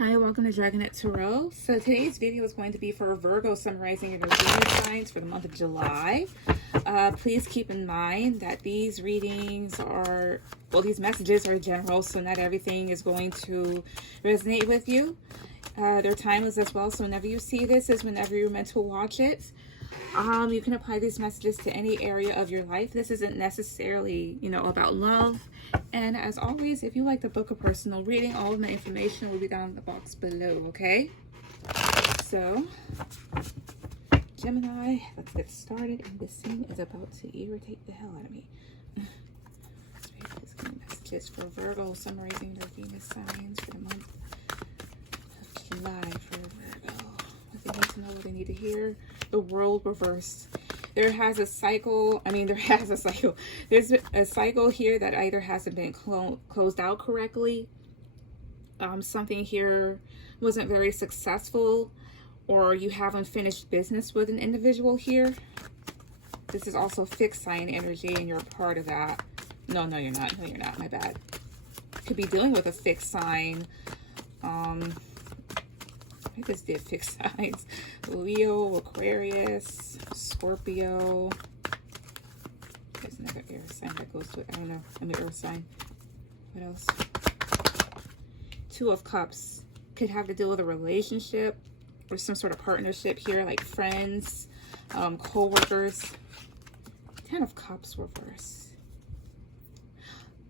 Hi, welcome to Dragonette Tarot. So today's video is going to be for Virgo, summarizing your zodiac signs for the month of July. Please keep in mind that these readings are, well, these messages are general, so not everything is going to resonate with you. They're timeless as well, so whenever you see this is whenever you're meant to watch it. You can apply these messages to any area of your life. This isn't necessarily, about love. And as always, if you like to book a personal reading, all of my information will be down in the box below, okay? So, Gemini, let's get started. And this thing is about to irritate the hell out of me. Let's read these kind of messages for Virgo, summarizing their Venus signs for the month of July for Virgo. What they need to know, what they need to hear. The world reversed. There's a cycle here that either hasn't been closed out correctly. Something here wasn't very successful, or you haven't finished business with an individual here. This is also fixed sign energy, and you're a part of that. No, you're not. No, you're not. My bad. Could be dealing with a fixed sign. I just did fixed signs. Leo, Aquarius, Scorpio. There's another air sign that goes to it. I don't know. I'm an earth sign. What else? Two of Cups. Could have to deal with a relationship or some sort of partnership here, like friends, co-workers. Ten of Cups reverse.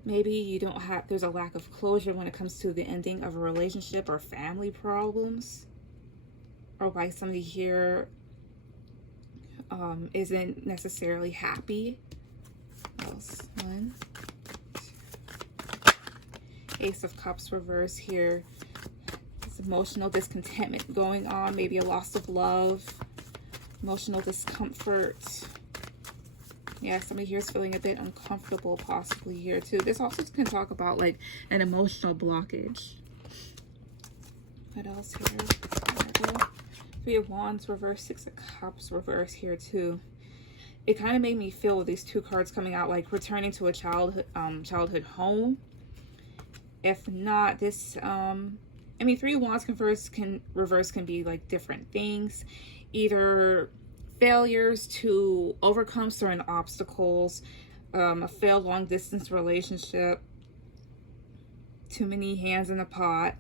Maybe you don't have, there's a lack of closure when it comes to the ending of a relationship or family problems. Or why somebody here isn't necessarily happy. What else? One, two. Ace of Cups reverse here. There's emotional discontentment going on. Maybe a loss of love. Emotional discomfort. Yeah, somebody here is feeling a bit uncomfortable possibly here too. This also can talk about like an emotional blockage. What else here? Three of Wands reverse, Six of Cups reverse here too. It kind of made me feel with these two cards coming out like returning to a childhood home. If not, this Three of Wands reverse can be like different things, either failures to overcome certain obstacles, a failed long distance relationship, too many hands in the pot,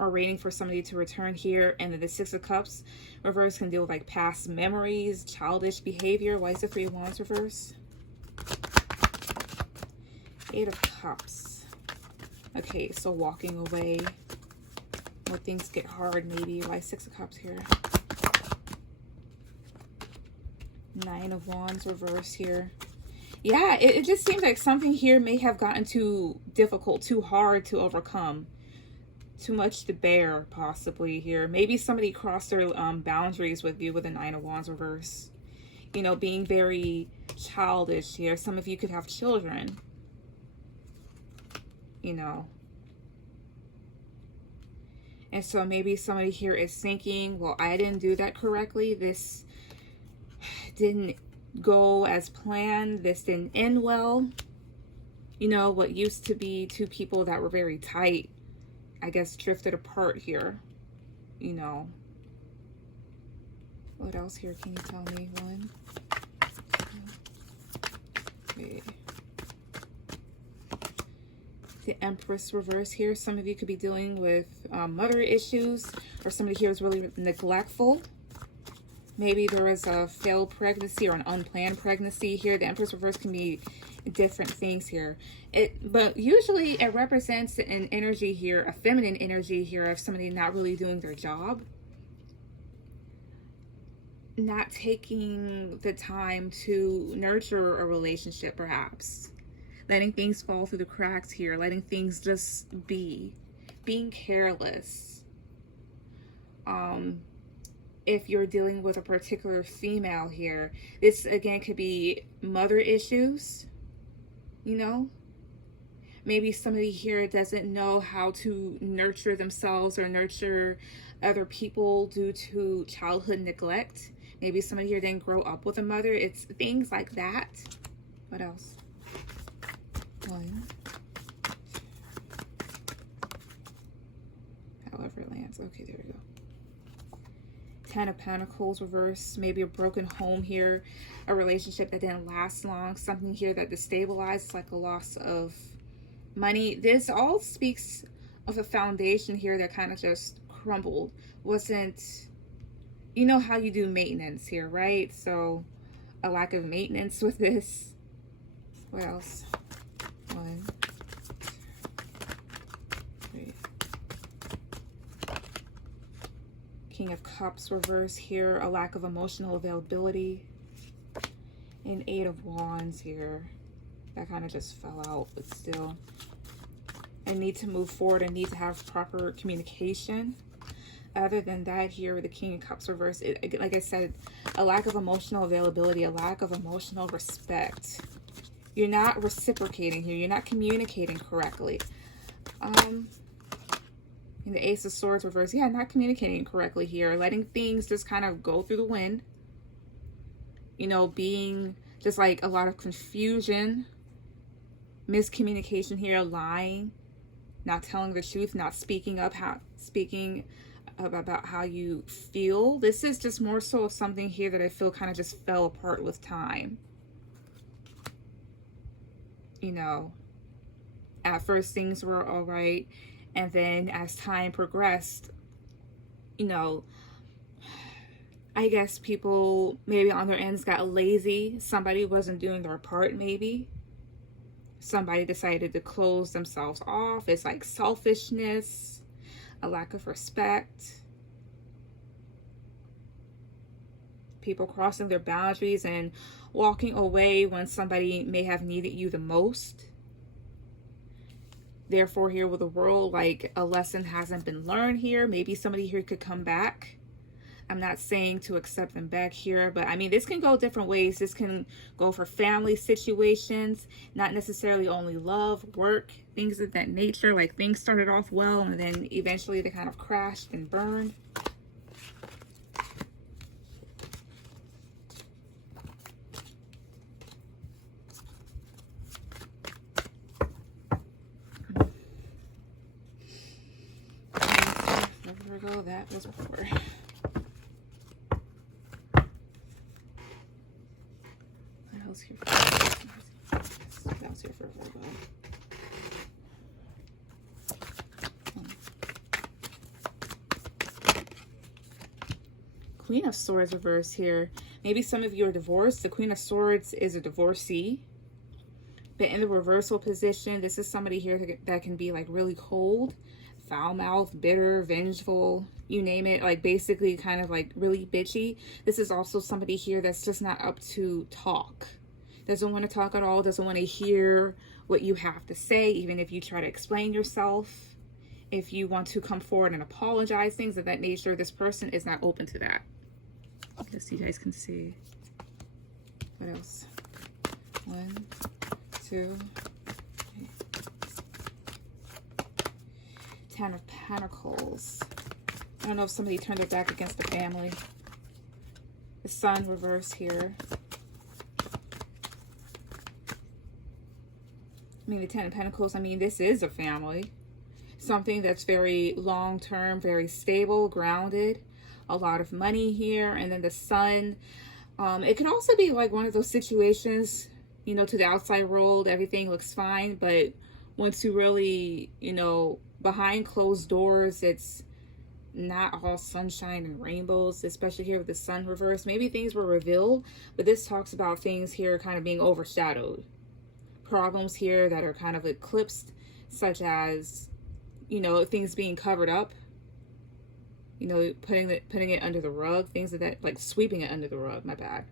or waiting for somebody to return here. And then the Six of Cups reverse can deal with like past memories, childish behavior. Why is the Three of Wands reverse? Eight of Cups. Okay, so walking away when things get hard, maybe. Why Six of Cups here? Nine of Wands reverse here. Yeah, it just seems like something here may have gotten too difficult, too hard to overcome. Too much to bear possibly here. Maybe somebody crossed their boundaries with you with a Nine of Wands reverse. Being very childish here. Some of you could have children. And so maybe somebody here is thinking, well, I didn't do that correctly. This didn't go as planned. This didn't end well. What used to be two people that were very tight, I guess, drifted apart here. What else here can you tell me? One, two, okay. The Empress reverse here. Some of you could be dealing with mother issues, or somebody here is really neglectful. Maybe there was a failed pregnancy or an unplanned pregnancy here. The Empress reverse can be different things here. But usually it represents an energy here, a feminine energy here of somebody not really doing their job. Not taking the time to nurture a relationship, perhaps. Letting things fall through the cracks here. Letting things just be. Being careless. If you're dealing with a particular female here, this again could be mother issues. Maybe somebody here doesn't know how to nurture themselves or nurture other people due to childhood neglect. Maybe somebody here didn't grow up with a mother. It's things like that. What else? One, however it lands. Wands. Okay, there we go. Ten of Pentacles reverse. Maybe a broken home here. A relationship that didn't last long. Something here that destabilized, like a loss of money. This all speaks of a foundation here that kind of just crumbled. Wasn't, you know how you do maintenance here, right? So a lack of maintenance with this. What else? 1, 2, 3. King of Cups reverse here. A lack of emotional availability. And 8 of Wands here. That kind of just fell out, but still. I need to move forward. I need to have proper communication. Other than that, here with the King of Cups reverse, like I said, a lack of emotional availability, a lack of emotional respect. You're not reciprocating here. You're not communicating correctly. In the Ace of Swords reverse, yeah, not communicating correctly here. Letting things just kind of go through the wind. You know, being just like a lot of confusion, miscommunication here, lying, not telling the truth, not speaking up, speaking about how you feel. This is just more so of something here that I feel kind of just fell apart with time. You know, at first things were all right, and then as time progressed, you know, I guess people maybe on their ends got lazy. Somebody wasn't doing their part, maybe. Somebody decided to close themselves off. It's like selfishness, a lack of respect. People crossing their boundaries and walking away when somebody may have needed you the most. Therefore, here with the world, like a lesson hasn't been learned here. Maybe somebody here could come back. I'm not saying to accept them back here, but I mean, this can go different ways. This can go for family situations, not necessarily only love, work, things of that nature. Like things started off well and then eventually they kind of crashed and burned. Virgo, that was before. Here for that was here for Virgo. Queen of Swords reverse here. Maybe some of you are divorced. The Queen of Swords is a divorcee. But in the reversal position, this is somebody here that can be like really cold, foul-mouthed, bitter, vengeful, you name it. Like basically kind of like really bitchy. This is also somebody here that's just not up to talk. Doesn't want to talk at all, doesn't want to hear what you have to say, even if you try to explain yourself. If you want to come forward and apologize, things of that nature, this person is not open to that. Just so you guys can see. What else? 1, 2, 3. 10 of Pentacles. I don't know if somebody turned their back against the family. The Sun reverse here. I mean, the 10 of Pentacles, I mean, this is a family. Something that's very long-term, very stable, grounded. A lot of money here. And then the Sun. It can also be like one of those situations, you know, to the outside world, everything looks fine. But once you really, you know, behind closed doors, it's not all sunshine and rainbows, especially here with the Sun reverse. Maybe things were revealed, but this talks about things here kind of being overshadowed. Problems here that are kind of eclipsed, such as, you know, things being covered up, you know, putting it under the rug, things of that, like sweeping it under the rug, my bad.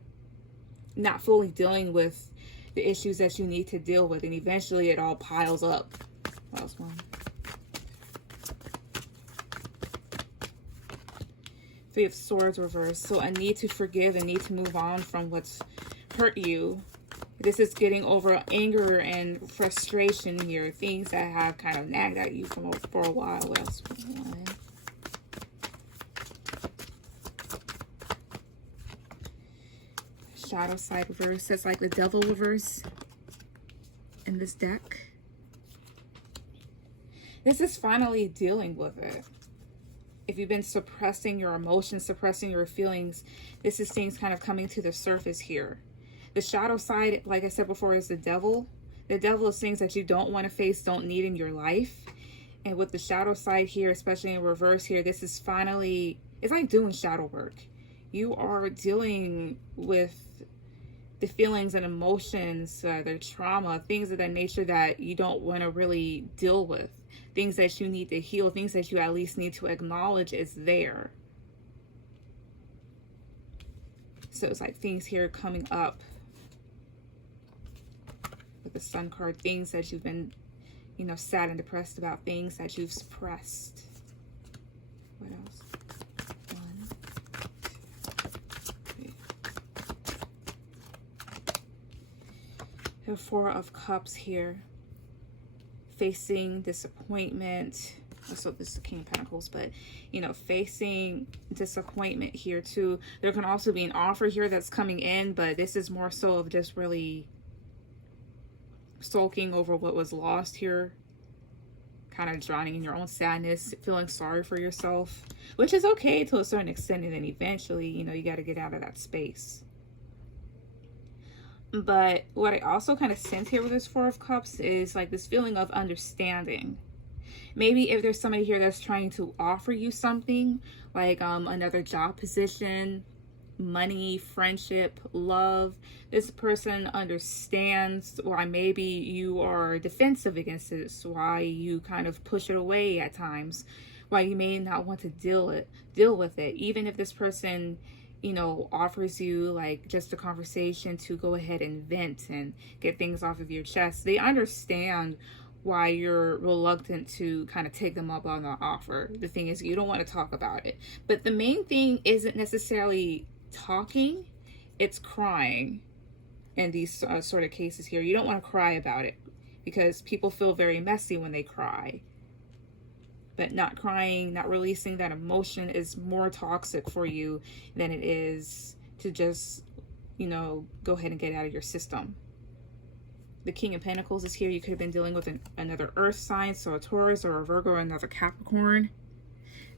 Not fully dealing with the issues that you need to deal with, and eventually it all piles up. What else, one? 3 of Swords reverse. So a need to forgive, a need to move on from what's hurt you. This is getting over anger and frustration here. Things that have kind of nagged at you for a while. What else? 1. Shadow side reverse. That's like the Devil reverse in this deck. This is finally dealing with it. if you've been suppressing your emotions, suppressing your feelings, this is things kind of coming to the surface here. The shadow side, like I said before, is the devil. The devil is things that you don't want to face, don't need in your life. And with the shadow side here, especially in reverse here, this is finally, it's like doing shadow work. You are dealing with the feelings and emotions, the trauma, things of that nature that you don't want to really deal with. Things that you need to heal, things that you at least need to acknowledge is there. So it's like things here coming up with the Sun card, things that you've been, you know, sad and depressed about, things that you've suppressed. What else? 1, 2, 3. The Four of Cups here. Facing disappointment. So this is the King of Pentacles, but you know, facing disappointment here too. There can also be an offer here that's coming in, but this is more so of just really sulking over what was lost here, kind of drowning in your own sadness, feeling sorry for yourself, which is okay to a certain extent, and then eventually, you know, you got to get out of that space. But what I also kind of sense here with this Four of Cups is like this feeling of understanding. Maybe if there's somebody here that's trying to offer you something, like another job position, money, friendship, love, this person understands why maybe you are defensive against this, why you kind of push it away at times, why you may not want to deal with it. Even if this person, you know, offers you like just a conversation to go ahead and vent and get things off of your chest, they understand why you're reluctant to kind of take them up on the offer. The thing is, you don't want to talk about it. But the main thing isn't necessarily talking, it's crying in these sort of cases here. You don't want to cry about it because people feel very messy when they cry. But not crying, not releasing that emotion is more toxic for you than it is to just, you know, go ahead and get out of your system. The King of Pentacles is here. You could have been dealing with another earth sign, so a Taurus or a Virgo or another Capricorn.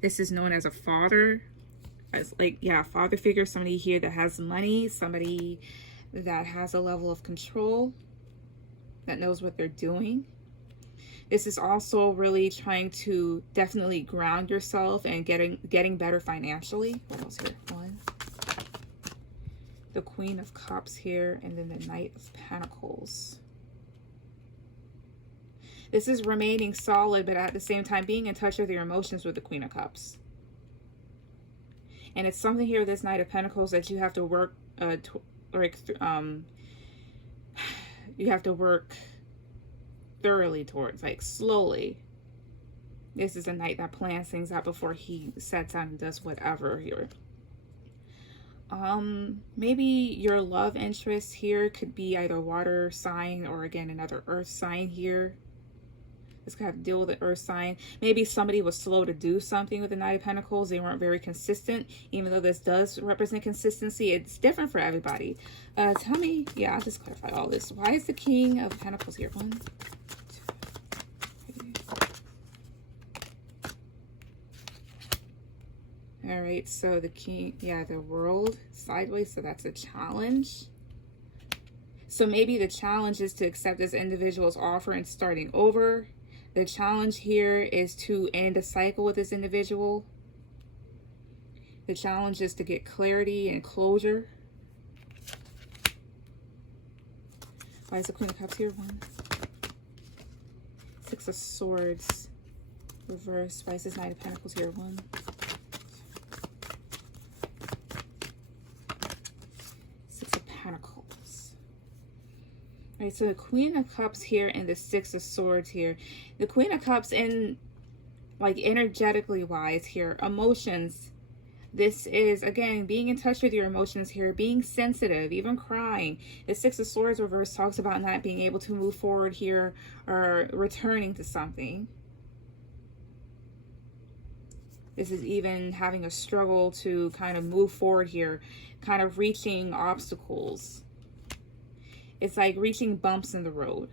This is known as a father. As like, yeah, father figure, somebody here that has money, somebody that has a level of control, that knows what they're doing. This is also really trying to definitely ground yourself and getting better financially. What else here? 1. The Queen of Cups here, and then the Knight of Pentacles. This is remaining solid, but at the same time being in touch with your emotions with the Queen of Cups. And it's something here with this Knight of Pentacles that you have to work, you have to work thoroughly towards, like slowly. This is a knight that plans things out before he sets out and does whatever here. Maybe your love interest here could be either water sign or again another earth sign here. It's got to deal with the earth sign. Maybe somebody was slow to do something with the Knight of Pentacles. They weren't very consistent, even though this does represent consistency. It's different for everybody. Tell me, yeah, I'll just clarify all this. Why is the King of Pentacles here? 1, 2, 3. All right, so the King, yeah, the World sideways, so that's a challenge. So maybe the challenge is to accept this individual's offer and starting over. The challenge here is to end a cycle with this individual. The challenge is to get clarity and closure. Why is the Queen of Cups here? 1. 6 of Swords. Reverse. Why is this Knight of Pentacles here? 1. 6 of Pentacles. All right, so the Queen of Cups here and the 6 of Swords here. The Queen of Cups, in like energetically wise here, emotions. This is, again, being in touch with your emotions here, being sensitive, even crying. The 6 of Swords reverse talks about not being able to move forward here or returning to something. This is even having a struggle to kind of move forward here, kind of reaching obstacles. It's like reaching bumps in the road.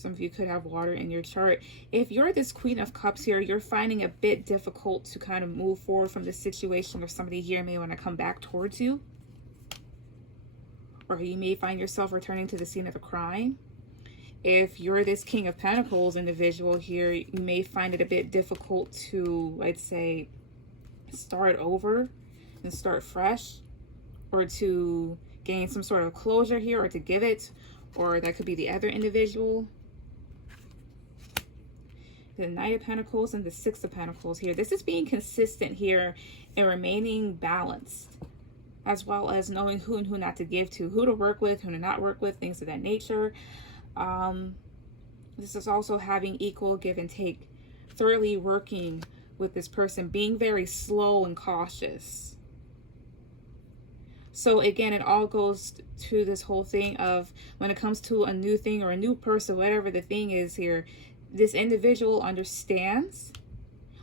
Some of you could have water in your chart. If you're this Queen of Cups here, you're finding a bit difficult to kind of move forward from the situation, or somebody here may want to come back towards you. Or you may find yourself returning to the scene of a crime. If you're this King of Pentacles individual here, you may find it a bit difficult to, I'd say, start over and start fresh, or to gain some sort of closure here, or to give it, or that could be the other individual. The Knight of Pentacles and the Six of Pentacles here. This is being consistent here and remaining balanced, as well as knowing who and who not to give to, who to work with, who to not work with, things of that nature. This is also having equal give and take, thoroughly working with this person, being very slow and cautious. So again, it all goes to this whole thing of when it comes to a new thing or a new person, whatever the thing is here, this individual understands,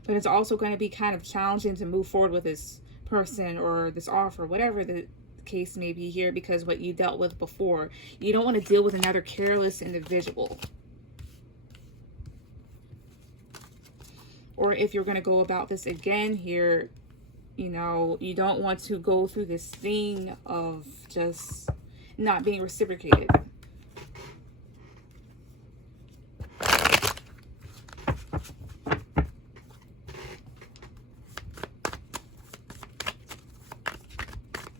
but it's also going to be kind of challenging to move forward with this person or this offer, whatever the case may be here, because what you dealt with before, you don't want to deal with another careless individual. Or if you're going to go about this again here, you know, you don't want to go through this thing of just not being reciprocated.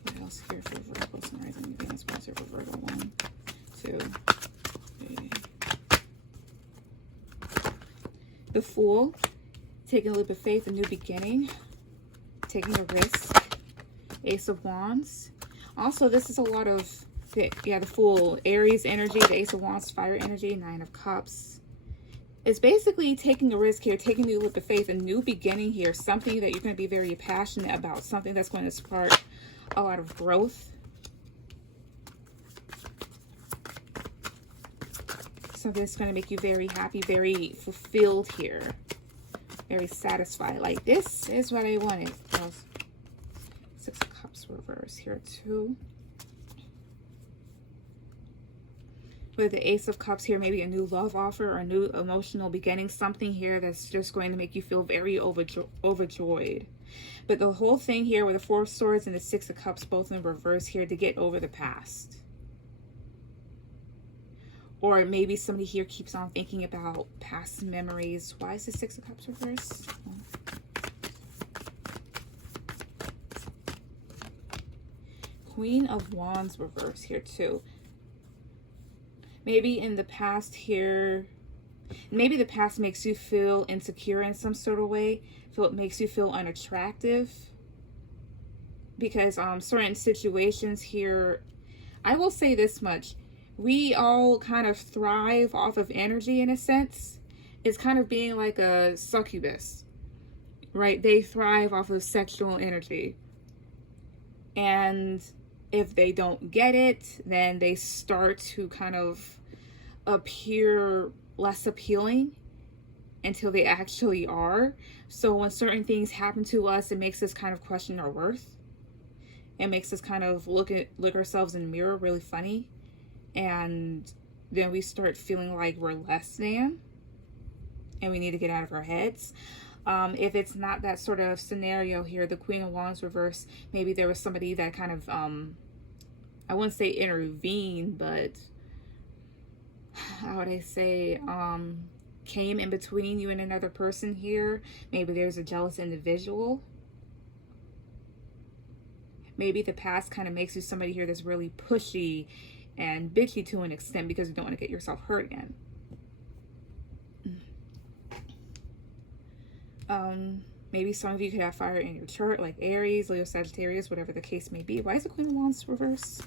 What else here for Virgo? Sun, rising, and Venus, sponsor for Virgo. 1, 2, 3. The Fool. Taking a leap of faith, a new beginning. Taking a risk. Ace of Wands. Also, this is a lot of, the Fool, Aries energy, the Ace of Wands, fire energy, Nine of Cups. It's basically taking a risk here, taking a new leap of faith, a new beginning here, something that you're going to be very passionate about, something that's going to spark a lot of growth. Something that's going to make you very happy, very fulfilled here. Very satisfied. Like, this is what I wanted. Six of Cups reverse here too. With the Ace of Cups here, maybe a new love offer or a new emotional beginning. Something here that's just going to make you feel very overjoyed. But the whole thing here with the Four of Swords and the Six of Cups both in reverse here, to get over the past. Or maybe somebody here keeps on thinking about past memories. Why is the Six of Cups reversed? Queen of Wands reverse here too. Maybe in the past here, maybe the past makes you feel insecure in some sort of way. It makes you feel unattractive. Because certain situations here, I will say this much. We all kind of thrive off of energy in a sense. It's kind of being like a succubus, right? They thrive off of sexual energy. And if they don't get it, then they start to kind of appear less appealing until they actually are. So when certain things happen to us, it makes us kind of question our worth. It makes us kind of look ourselves in the mirror really funny. And then we start feeling like we're less than, and we need to get out of our heads. If it's not that sort of scenario here, the Queen of Wands reverse, maybe there was somebody that kind of, I wouldn't say intervened, but how would I say, came in between you and another person here. Maybe there's a jealous individual. Maybe the past kind of makes you somebody here that's really pushy and bitchy to an extent because you don't want to get yourself hurt again. Maybe some of you could have fire in your chart, like Aries, Leo, Sagittarius, whatever the case may be. Why is the Queen of Wands reverse?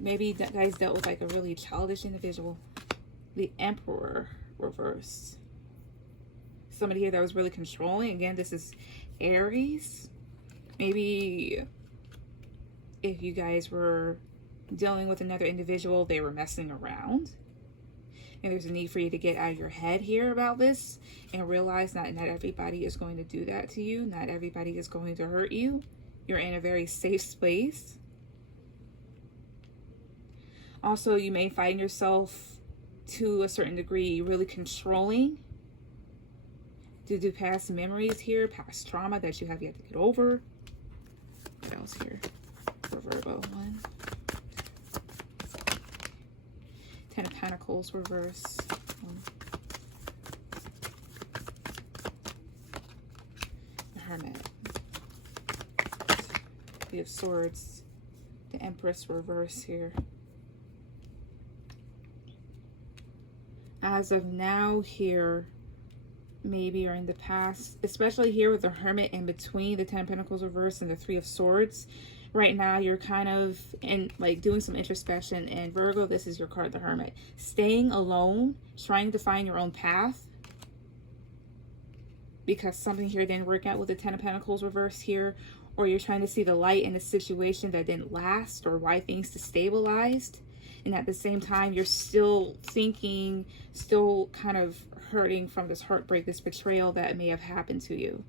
Maybe that guy's dealt with like a really childish individual. The Emperor reverse. Somebody here that was really controlling. Again, this is Aries. Maybe if you guys were dealing with another individual, they were messing around. And there's a need for you to get out of your head here about this and realize not everybody is going to do that to you. Not everybody is going to hurt you. You're in a very safe space. Also, you may find yourself to a certain degree really controlling due to past memories here, past trauma that you have yet to get over. What else here for Virgo? 1, 10 of Pentacles reverse. 1. The Hermit. 3 of Swords. The Empress reverse here. As of now here, maybe, or in the past, especially here with the Hermit in between the 10 of Pentacles reverse and the 3 of Swords, right now you're kind of in like doing some introspection. And Virgo, this is your card, the Hermit. Staying alone, trying to find your own path, because something here didn't work out with the 10 of Pentacles reverse here, or you're trying to see the light in a situation that didn't last, or why things destabilized. And at the same time, you're still thinking, still kind of hurting from this heartbreak, this betrayal that may have happened to you.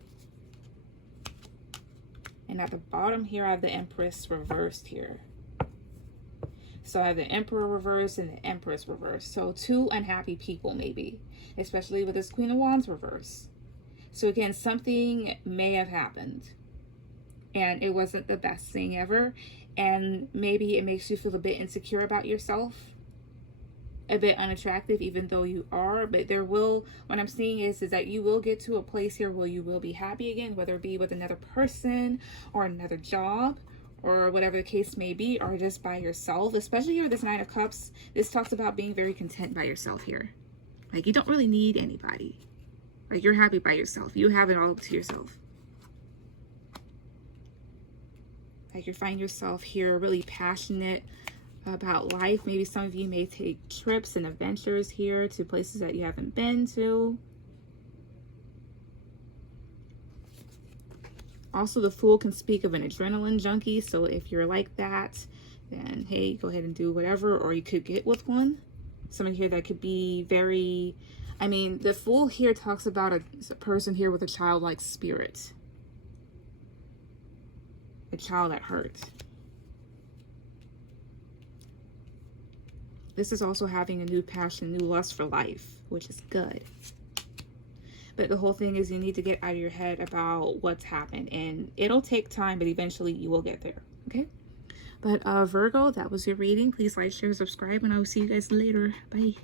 And at the bottom here, I have the Empress reversed here. So I have the Emperor reversed and the Empress reversed. So 2 unhappy people maybe, especially with this Queen of Wands reverse. So again, something may have happened and it wasn't the best thing ever. And maybe it makes you feel a bit insecure about yourself, a bit unattractive, even though you are. But there will, what I'm seeing is that you will get to a place here where you will be happy again, whether it be with another person or another job or whatever the case may be, or just by yourself. Especially here, this 9 of Cups, this talks about being very content by yourself here. Like, you don't really need anybody. Like, you're happy by yourself. You have it all to yourself. Like, you find yourself here really passionate about life. Maybe some of you may take trips and adventures here to places that you haven't been to. Also, the Fool can speak of an adrenaline junkie. So if you're like that, then hey, go ahead and do whatever, or you could get with one. Someone here that could be very, I mean, the Fool here talks about a person here with a childlike spirit. A child that hurts. This is also having a new passion, new lust for life, which is good. But the whole thing is you need to get out of your head about what's happened. And it'll take time, but eventually you will get there. Okay? But Virgo, that was your reading. Please like, share, subscribe, and I will see you guys later. Bye.